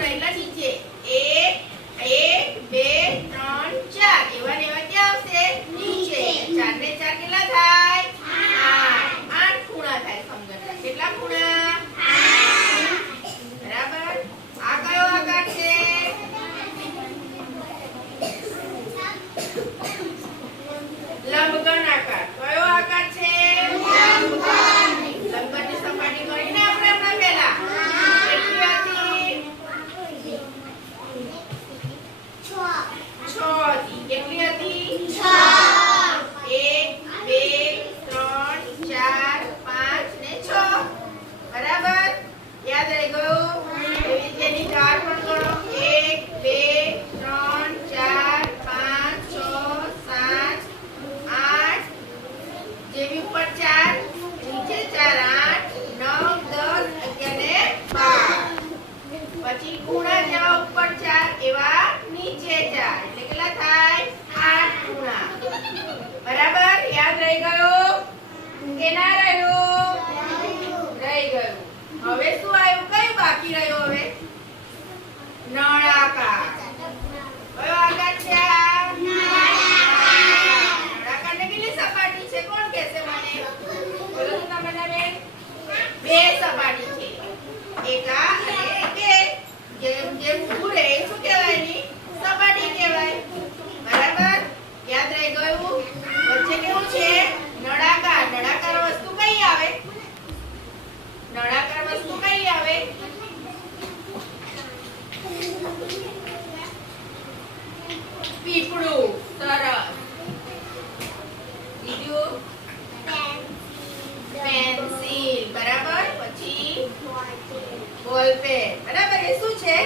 ખૂણા એટલે નીચે 1 1 2 3 4 એવા ને એવા ક્યાં આવશે નીચે 4 ને 4 કેટલા થાય 8 ખૂણા થાય સમજણ કેટલા ખૂણા 8 બરાબર આ કયો આકાર છે લંબઘન આકાર કયો આકાર છે લંબઘન લંબઘનની સપાટી કરીને આપણે હમણાં પહેલા કેટલી હતી 6 હતી કેટલી હતી 6 1 2 3 4 5 ને 6 બરાબર યાદ રહી ગયું એવી રીતે એની ધાર પણ કરો 1 2 3 4 5 6 7 8 જેવી ઉપર 4 નીચે 4 8 9 10 11 ને 12 પછી ખૂણા જેવા ઉપર 4 એવા નીચે 4 એટલે કેટલા થાય 8 ખૂણા બરાબર યાદ રહી ગયું કે ના રહ્યું રહી ગયું હવે શું આવ્યું કયું બાકી રહ્યું હવે નળાકાર કયો આકાર છે આ નળાકારને કેટલી સપાટી છે કોણ કહેશે મને બોલો તો તમે બેન બે સપાટી છે એક આ અને બે જેમ જેમ ઘૂરે શું કહેવાય એની સપાટી કહેવાય બરાબર યાદ રહી ગયું વચ્ચે કેવું છે નળાકાર નળાકાર વસ્તુ કઈ આવે નળાકાર વસ્તુ કઈ આવે પીપળું સરસ બીજું પેન્સિલ બરાબર પછી બોલ પેન બરાબર એ શું છે